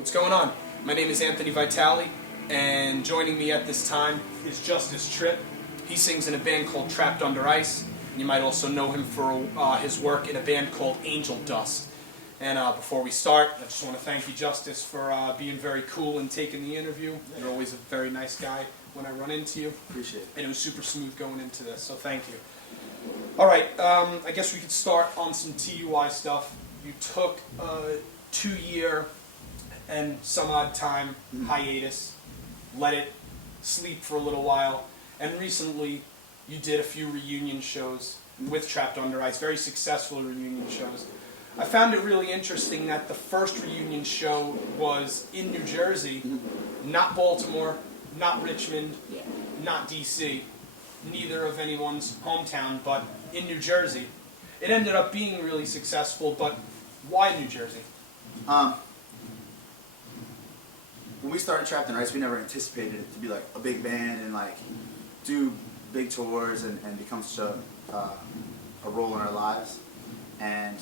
What's going on? My name is Anthony Vitale, and joining me at this time is Justice Tripp. He sings in a band called Trapped Under Ice. You might also know him for his work in a band called Angel Dust. And before we start, I just want to thank you, Justice, for being very cool and taking the interview. You're always a very nice guy when I run into you. Appreciate it. And it was super smooth going into this, so thank you. All right, I guess we could start on some TUI stuff. You took a 2-year and some odd time hiatus, let it sleep for a little while, and recently you did a few reunion shows with Trapped Under Ice, very successful reunion shows. I found it really interesting that the first reunion show was in New Jersey, not Baltimore, not Richmond, not DC, neither of anyone's hometown, but in New Jersey. It ended up being really successful, but why New Jersey? When we started Trapped Under Ice, we never anticipated it to be like a big band and like do big tours and become such a role in our lives. And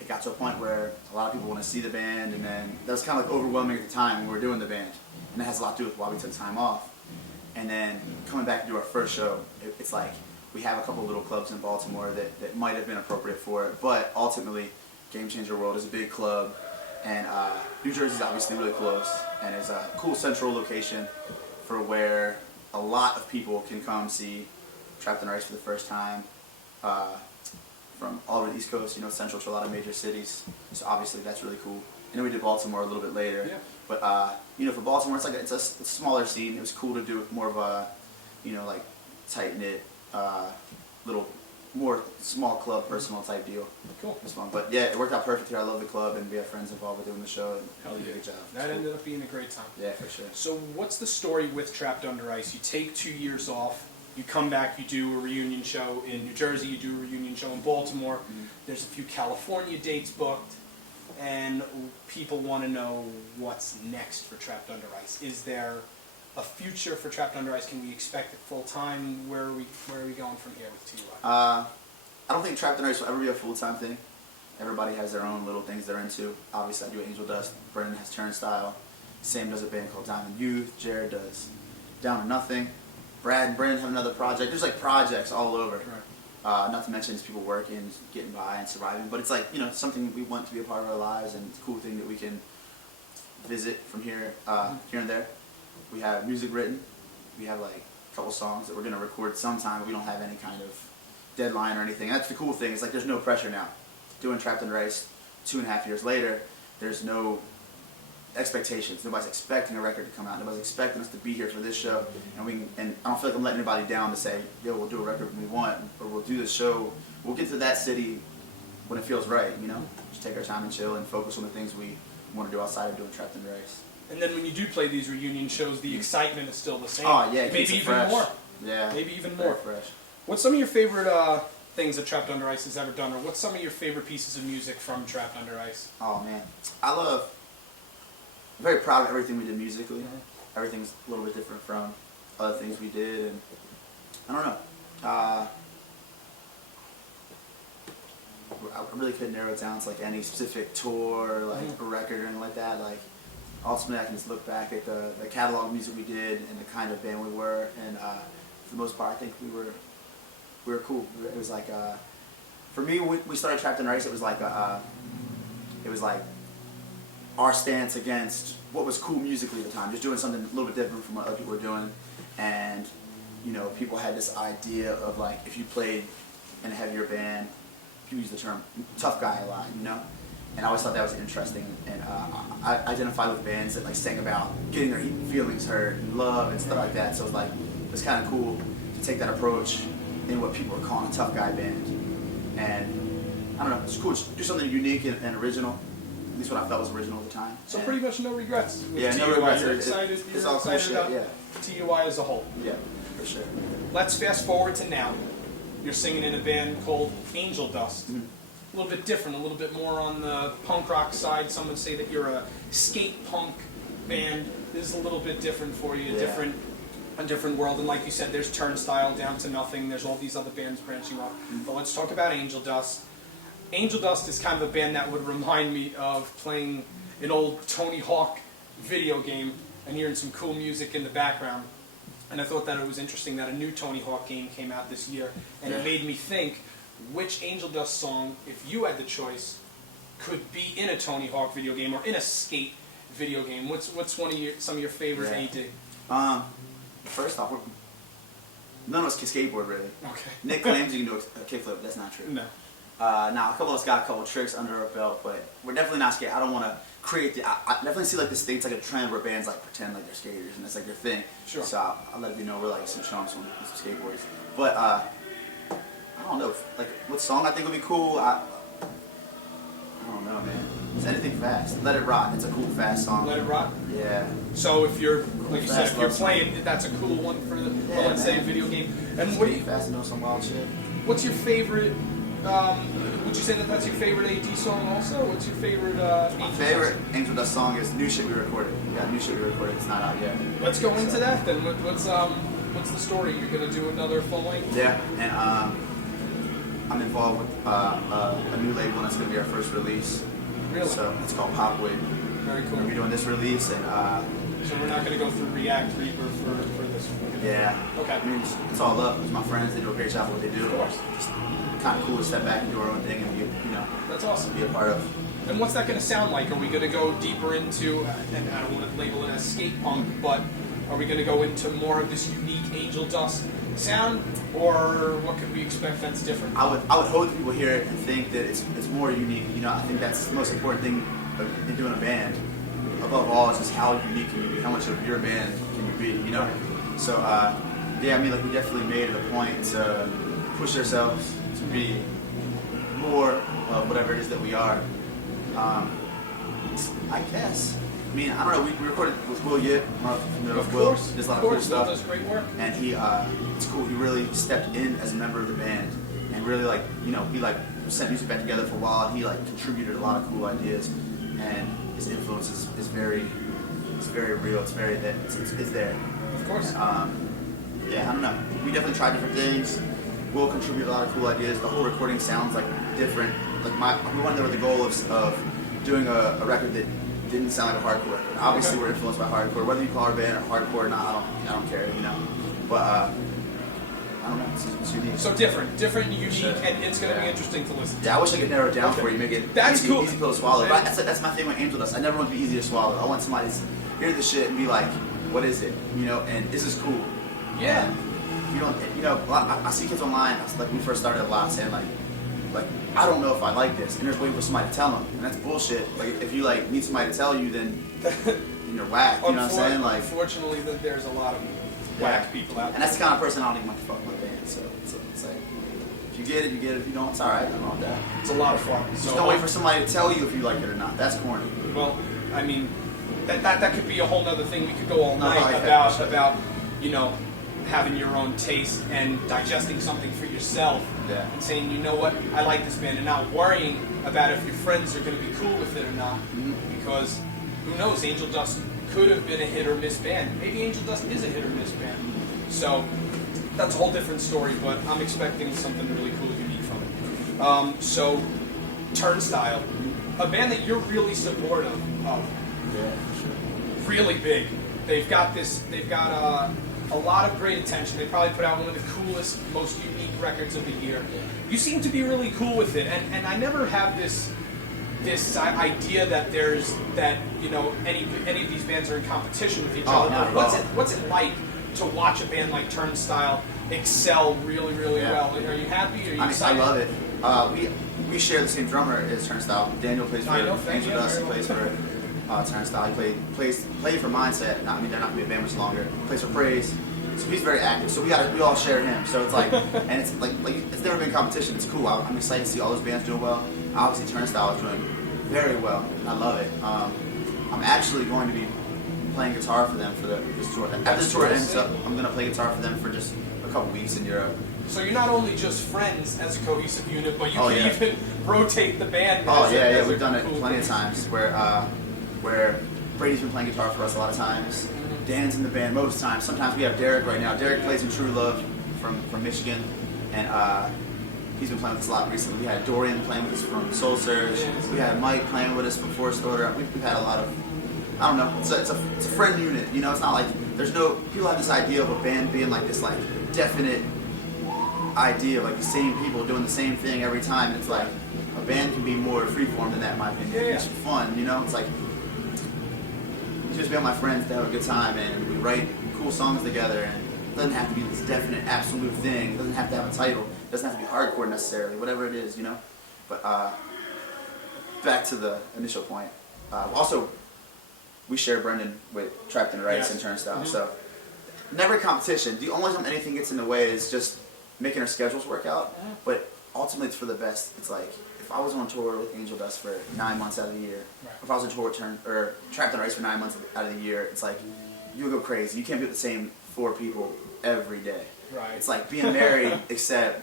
it got to a point where a lot of people want to see the band, and then that was kind of like overwhelming at the time when we were doing the band. And that has a lot to do with why we took time off. And then coming back to do our first show, it's like we have a couple little clubs in Baltimore that might have been appropriate for it, but ultimately Game Changer World is a big club, and New Jersey is obviously really close, and it's a cool central location for where a lot of people can come see Trapped Under Ice for the first time from all over the East Coast, central to a lot of major cities. So obviously that's really cool. And then we did Baltimore a little bit later. Yeah. But for Baltimore, it's a smaller scene. It was cool to do more of a, like tight knit, little more small club, personal type deal. Cool. It was fun. But yeah, it worked out perfect here. I love the club, and we have friends involved with doing the show. And Hell we did yeah. a good job. That ended up being a great time. Yeah, for sure. So what's the story with Trapped Under Ice? You take 2 years off, you come back, you do a reunion show in New Jersey, you do a reunion show in Baltimore. There's a few California dates booked, and people want to know what's next for Trapped Under Ice. Is there a future for Trapped Under Ice? Can we expect it full time? Where are we going from here with TUI? I don't think Trapped Under Ice will ever be a full-time thing. Everybody has their own little things they're into. Obviously, I do Angel Dust. Brendan has Turnstile. Sam does a band called Diamond Youth. Jared does Down to Nothing. Brad and Brendan have another project. There's like projects all over. Right. Not to mention just people working, getting by, and surviving. But it's like, something we want to be a part of our lives, and it's a cool thing that we can visit from here, here and there. We have music written. We have like a couple songs that we're going to record sometime. We don't have any kind of deadline or anything. And that's the cool thing. It's like there's no pressure now. Doing Trapped Under Ice 2.5 years later, there's no expectations. Nobody's expecting a record to come out. Nobody's expecting us to be here for this show. And I don't feel like I'm letting anybody down to say, yo, we'll do a record when we want, or we'll do this show. We'll get to that city when it feels right, Just take our time and chill and focus on the things we want to do outside of doing Trapped Under Ice. And then when you do play these reunion shows, the excitement is still the same. Oh, yeah. Maybe even more. Yeah. Maybe even more. Fresh. What's some of your favorite things that Trapped Under Ice has ever done, or what's some of your favorite pieces of music from Trapped Under Ice? Oh, man. I'm very proud of everything we did musically. Everything's a little bit different from other things we did, and I don't know. I really couldn't narrow it down to like any specific tour, or like a record or anything like that. Like ultimately, I can just look back at the catalog of music we did and the kind of band we were, and for the most part, I think we were cool. It was like for me, when we started Trapped Under Ice, it was like our stance against what was cool musically at the time, just doing something a little bit different from what other people were doing. And people had this idea of like, if you played in a heavier band, you use the term tough guy a lot, and I always thought that was interesting. And I identified with bands that like sang about getting their feelings hurt and love and stuff like that. So it's kind of cool to take that approach in what people are calling a tough guy band. And I don't know, it's cool to do something unique and original. At least what I felt was original at the time. So pretty much no regrets. With Yeah, TUI. no regrets. You're excited. It's You're all cool excited shit, about TUI as a whole. Yeah, for sure. Let's fast forward to now. You're singing in a band called Angel Dust. A little bit different, a little bit more on the punk rock side. Some would say that you're a skate punk band. This is a little bit different for you, a different world. And like you said, there's Turnstile, Down to Nothing. There's all these other bands branching off. But let's talk about Angel Dust. Angel Dust is kind of a band that would remind me of playing an old Tony Hawk video game and hearing some cool music in the background. And I thought that it was interesting that a new Tony Hawk game came out this year, and it made me think which Angel Dust song, if you had the choice, could be in a Tony Hawk video game or in a skate video game. What's some of your favorite AD? First off, none of us can skateboard really. Okay. Nick claims you can do a kickflip. That's not true. No. Now a couple of us got a couple tricks under our belt, but we're definitely not skate. I don't want to create the. I definitely see like the states like a trend where bands like pretend like they're skaters and it's like their thing. Sure. So I'll let you know we're like showing some skateboards. But I don't know. Like what song I think would be cool. I don't know, man. It's anything fast. Let It Rock. It's a cool fast song. Let It Rock? Yeah. So if you're, like you said, if you're love playing, that's a cool one for the, let's say, a video game. And what do you, fast and know some wild shit. what's your favorite, would you say that that's your favorite AD song also? What's your favorite My favorite Angel Dust song is New Shit We Recorded. Yeah, New Shit We Recorded. It's not out yet. Let's go into that then. What's the story? You're going to do another full length? Yeah, and I'm involved with a new label, and it's going to be our first release. Really? So it's called Popwood. Very cool. We're gonna be doing this release, and So we're not going to go through React Reaper for this one? yeah. Okay. I mean, it's all love. It's my friends. They do a great job at what they do. Of course. Just kind of cool to step back and do our own thing and be, That's awesome. be a part of. And what's that going to sound like? Are we going to go deeper into, and I don't want to label it as skate punk, but are we going to go into more of this unique Angel Dust sound, or what could we expect that's different? I would hope that people hear it and think that it's more unique. I think that's the most important thing in doing a band. Above all, is just how unique can you be? How much of your band can you be? So yeah, I mean, like we definitely made it a point to push ourselves to be more of whatever it is that we are. I guess. I mean, I don't know. We recorded with Will Yip. Of Will. course. There's a lot Of of cool course, Will stuff. does great work. And he, it's cool. He really stepped in as a member of the band and really he sent music back together for a while. And he contributed a lot of cool ideas, and his influence is very real. It's there. Of course. Yeah, I don't know. We definitely tried different things. Will contribute a lot of cool ideas. The whole recording sounds different. We went there with the goal of doing a record that didn't sound like a hardcore record. Obviously, we're influenced by hardcore. Whether you call our band hardcore or not, I don't care. But I don't know. It's unique. So different, unique, Sure. and it's going to be interesting to listen to. Yeah, I wish I could narrow it down for you, make it That's easy, cool. easy pill to swallow. But that's my thing with Angel Dust. I never want to be easy to swallow. I want somebody to hear the shit and be like, "What is it?" And this is cool. Yeah. And you don't. I see kids online. When we first started a lot saying like I don't know if I like this, and they're waiting for somebody to tell them, and that's bullshit. If you need somebody to tell you, then you're whack. You know what I'm saying? Unfortunately, there's a lot of whack people out And there. that's the kind of person I don't even want to fuck with band. So it's like, if you get it, you get it. If you don't, it's alright. Nothing wrong with that. It's a lot of fun. Just don't wait for somebody to tell you if you like it or not. That's corny. Well, I mean, that could be a whole nother thing. We could go all night yeah, about having your own taste and digesting something for yourself, Yeah. and saying, you know what, I like this band, and not worrying about if your friends are going to be cool with it or not, because who knows, Angel Dust could have been a hit or miss band. Maybe Angel Dust is a hit or miss band. So that's a whole different story, but I'm expecting something really cool, unique from it. So Turnstile, a band that you're really supportive of. Yeah. Really big. They've got a lot of great attention. They probably put out one of the coolest, most unique records of the year. You seem to be really cool with it, and I never have this idea that any of these bands are in competition with each other. not at all. What's it like to watch a band like Turnstile excel really, really well? Are you happy? Are you excited? I love it. We share the same drummer as Turnstile. Daniel plays for I know, Angel yeah, Dust. He very plays well. for Turnstile. He played for Mindset. I mean, they're not gonna be a band much longer. He plays for Praise. So he's very active. So we all share him. So it's and it's like it's never been competition. It's cool. I'm excited to see all those bands doing well. Obviously, Turnstile is doing very well. I love it. I'm actually going to be playing guitar for them for this tour. After this tour ends up, I'm gonna play guitar for them for just a couple weeks in Europe. So you're not only just friends as a cohesive unit, but you Oh, can yeah. even rotate the band. Oh as yeah, a we've done it cool plenty of thing. times where Brady's been playing guitar for us a lot of times. Dan's in the band most times. Sometimes we have Derek right now. Derek plays in True Love from Michigan, and he's been playing with us a lot recently. We had Dorian playing with us from Soul Surge. We had Mike playing with us from Forest Order. We've had a lot of I don't know. It's a friend unit. You know, it's not like there's no people have this idea of a band being like this like definite idea of like the same people doing the same thing every time. And it's like a band can be more freeform than that, in my opinion. Yeah. It's fun. You know, it's like just be with my friends to have a good time, and we write cool songs together. And it doesn't have to be this definite, absolute thing. It doesn't have to have a title. It doesn't have to be hardcore necessarily. Whatever it is, you know. But back to the initial point. Also, we share Brendan with Trapped in Rice Yes. and Turnstile, Mm-hmm. so never a competition. The only time anything gets in the way is just making our schedules work out. Yeah. But ultimately, it's for the best. It's like if I was on tour with Angel Dust for 9 months out of the year, Right. if I was on tour or Trapped in Rice for 9 months out of the year, it's like you would go crazy. You can't be with the same 4 people every day. Right. It's like being married, except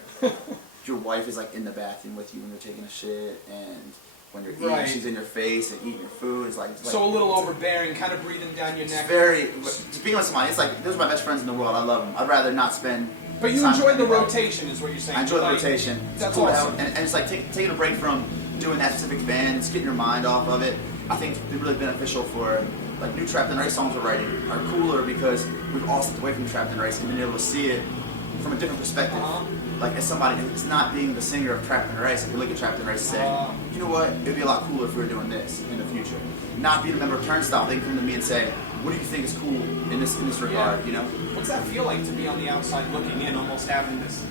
your wife is like in the bathroom with you when you're taking a shit, and when you're eating, Right. she's in your face and eating your food. It's like So a little overbearing, kind of breathing down your it's neck. very. Just being with somebody, it's like those are my best friends in the world. I love them. I'd rather not spend. But you time enjoy with the anybody. rotation, is what you're saying. I enjoy the Like, rotation. It's that's cool to awesome. have, and it's like taking a break from doing that specific band. It's getting your mind off of it. I think it's been really beneficial for like new Trapped in Rice songs we're writing are cooler because we've all stepped away from Trapped in Rice and been able to see it from a different perspective. Uh-huh. Like as somebody, it's not being the singer of Trapped in Rice. If you look at Trapped in Rice and say, you know what, it'd be a lot cooler if we were doing this in the future. Not being a member of Turnstile, they can come to me and say, what do you think is cool in this regard? Yeah. You know? What's that feel like to be on the outside looking in, almost having this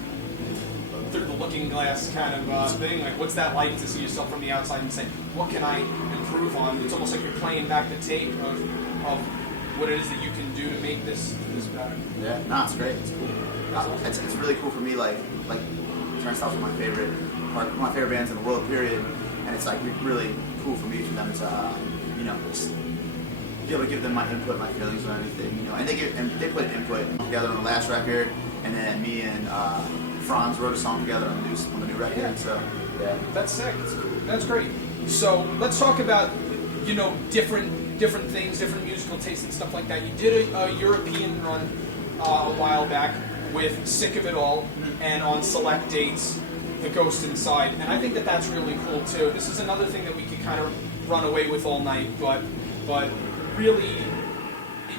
through the looking glass kind of thing? Like, what's that like to see yourself from the outside and say, what can I improve on? It's almost like you're playing back the tape of what it is that you can do to make this better. Yeah, no, it's great. It's cool. It's really cool for me. Like Turnstile's one of one of my favorite bands in the world. Period. And it's like really cool for me for them to, you know, just be able to give them my input, my feelings on anything. You know, and they put input together on the last record, and then me and Franz wrote a song together on the new record. Yeah. So yeah, That's sick. That's great. So let's talk about, you know, different things, different musical tastes and stuff like that. You did a European run a while back with Sick of It All, and on select dates, The Ghost Inside, and I think that that's really cool too. This is another thing that we could kind of run away with all night, but really,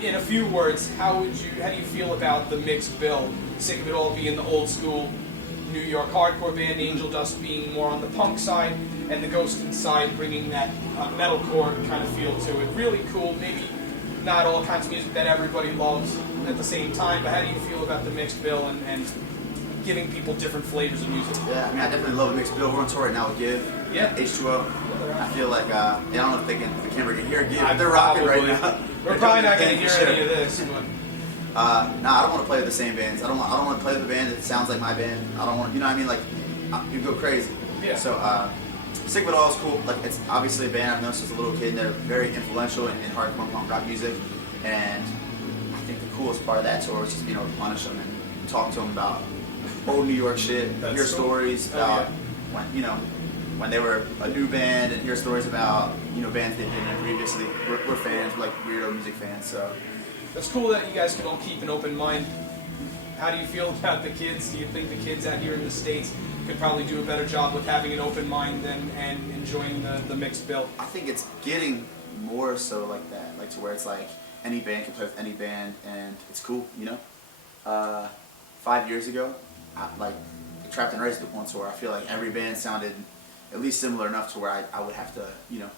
in a few words, how do you feel about the mixed bill? Sick of It All being the old school New York hardcore band, Angel Dust being more on the punk side, and The Ghost Inside bringing that metalcore kind of feel to it. Really cool. Maybe not all kinds of music that everybody loves at the same time, but how do you feel about the mixed bill and giving people different flavors of music? yeah. I mean, I definitely love a mixed bill. We're on tour right now with Give. Yeah. H2O. I feel like I don't know if they can hear Give. I They're rocking right probably- now. We're probably not going to They're hear doing any of their this, but Nah, I don't want to play with the same bands. I don't want to play with a band that sounds like my band. I don't want, you know what I mean? Like, you go crazy. Yeah. So, Sick of It All is cool. Like, it's obviously a band I've known since a little kid, and they're very influential in hardcore punk rock music. And I think the coolest part of that tour was just being able to punish them and talk to them about old New York shit, That's hear cool. stories Oh, about yeah. when they were a new band, and hear stories about bands they've been in previously. We're fans, we're like weirdo music fans. So. it's cool that you guys can all keep an open mind. How do you feel about the kids? Do you think the kids out here in the States could probably do a better job with having an open mind and enjoying the mixed bill? I think it's getting more so like that, like to where it's like any band can play with any band, and it's cool, you know. 5 years ago, like Trapped in Rice on tour, I feel like every band sounded at least similar enough to where I would have to, you know,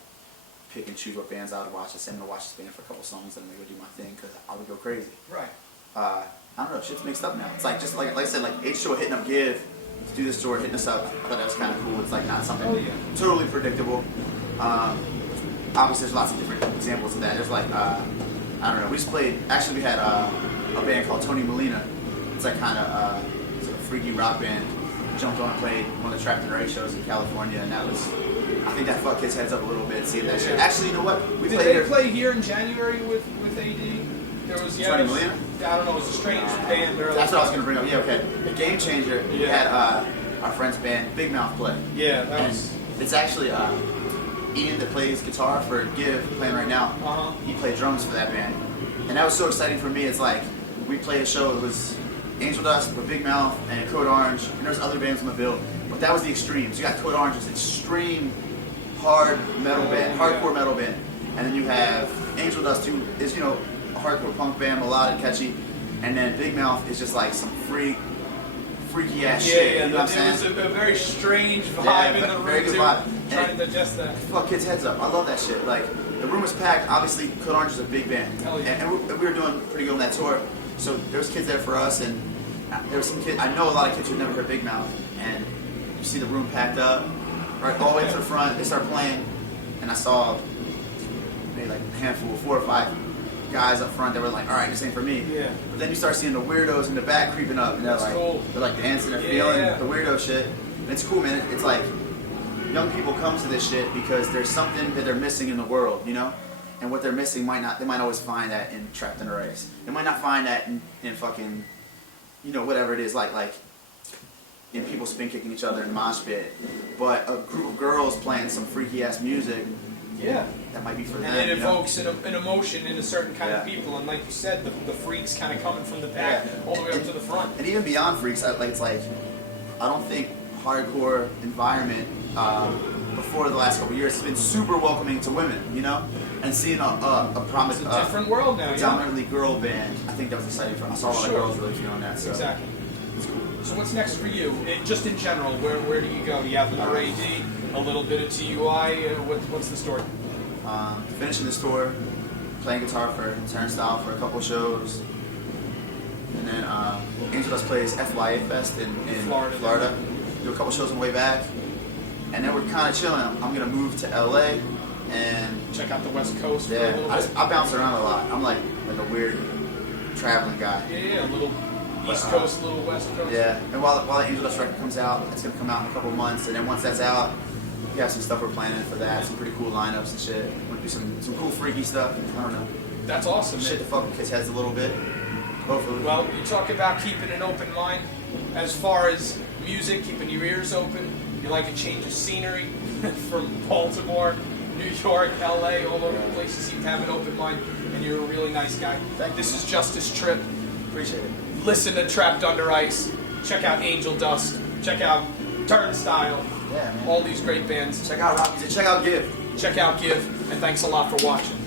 pick and choose what bands I would watch. I said I'm gonna watch this band for a couple songs, and then go do my thing because I would go crazy. Right. I don't know, shit's mixed up now. It's like just like I said, like H2O hitting up Give to do this tour, hitting us up. I thought that was kind of cool. It's like not something totally predictable. Obviously, there's lots of different examples of that. There's like I don't know. We just played. Actually, we had a band called Tony Molina. It's like kind of it's like a freaky rock band. Jumped on and played one of the Trapped in Rice shows in California, and that was. I think that fucked kids' heads up a little bit seeing that shit. Actually, you know what? We Did played they here. play here in January with AD? There was Tony Molina? I don't know. It was a strange band. That's what I was gonna bring up. Yeah, okay. The Game Changer. We Yeah. had our friend's band Big Mouth play. Yeah, that And was. it's actually Ian that plays guitar for Give playing right now. Uh-huh. He played drums for that band, and that was so exciting for me. It's like we played a show. It was Angel Dust with Big Mouth and Code Orange, and there's other bands on the bill, but that was the extremes. You got Code Orange's extreme hard metal band, hardcore metal band, and then you have Angel Dust, who is, you know, a hardcore punk band, melodic, catchy, and then Big Mouth is just like some freaky ass shit. Yeah, You know what I'm it was saying? a very strange vibe Yeah, in the room. very good too. vibe. Trying And- to digest that. Fuck kids' heads up. I love that shit. Like, the room was packed. Obviously, Code Orange is a big band. Hell yeah. And we were doing pretty good on that tour. So there was kids there for us, and there was some kids. I know a lot of kids who'd never heard Big Mouth, and you see the room packed up, right all the way to the front. They start playing, and I saw maybe like a handful, 4 or 5 guys up front that were like, all right, this ain't for me. Yeah. But then you start seeing the weirdos in the back creeping up, and That's cool. they're like dancing, they're Yeah, feeling yeah. the weirdo shit. And it's cool, man. It's like young people come to this shit because there's something that they're missing in the world, you know? And what they're missing they might always find that in Trapped Under Ice. They might not find that in fucking, you know, whatever it is, like in people spin kicking each other in mosh pit. But a group of girls playing some freaky ass music, Yeah. that might be for them. And it you know? evokes an emotion in a certain kind of Yeah. people, and like you said, the freaks kind of coming from the back all the way up to the front. And even beyond freaks, it's like I don't think hardcore environment before the last couple of years has been super welcoming to women, you know. And seeing a promise, It's a different world now. Yeah. predominantly girl band, I think that was exciting for. I saw a lot of Sure. girls really feeling that. So Exactly. it's cool. So what's next for you? Just in general, where do you go? You have RAD, a little bit of TUI. What's the story? Finishing this tour, playing guitar for Turnstile for a couple shows, and then Angel Dust plays FYA Fest in Florida. Do a couple shows on the way back, and then we're kind of chilling. I'm gonna move to LA, and Check out the West Coast for a yeah, little I bit. bounce around a lot. I'm like a weird traveling guy. Yeah, a little East But, Coast, a little West Coast. Yeah, and while the Angel Dust record comes out, it's gonna come out in a couple months, and then once that's out, we have some stuff we're planning for that. Some pretty cool lineups and shit. We're gonna do some cool freaky stuff. I don't know, That's awesome. shit to Man. fuck with kids' heads a little bit. Hopefully. Well, you talk about keeping an open mind. As far as music, keeping your ears open. You like a change of scenery from Baltimore, New York, LA, all over the place. You seem to have an open mind, and you're a really nice guy. Thank you. This is Justice Tripp. Appreciate it. Listen to Trapped Under Ice. Check out Angel Dust. Check out Turnstile. Yeah, man. All these great bands. Check out Rock Music. Check out Give. Check out Give. And thanks a lot for watching.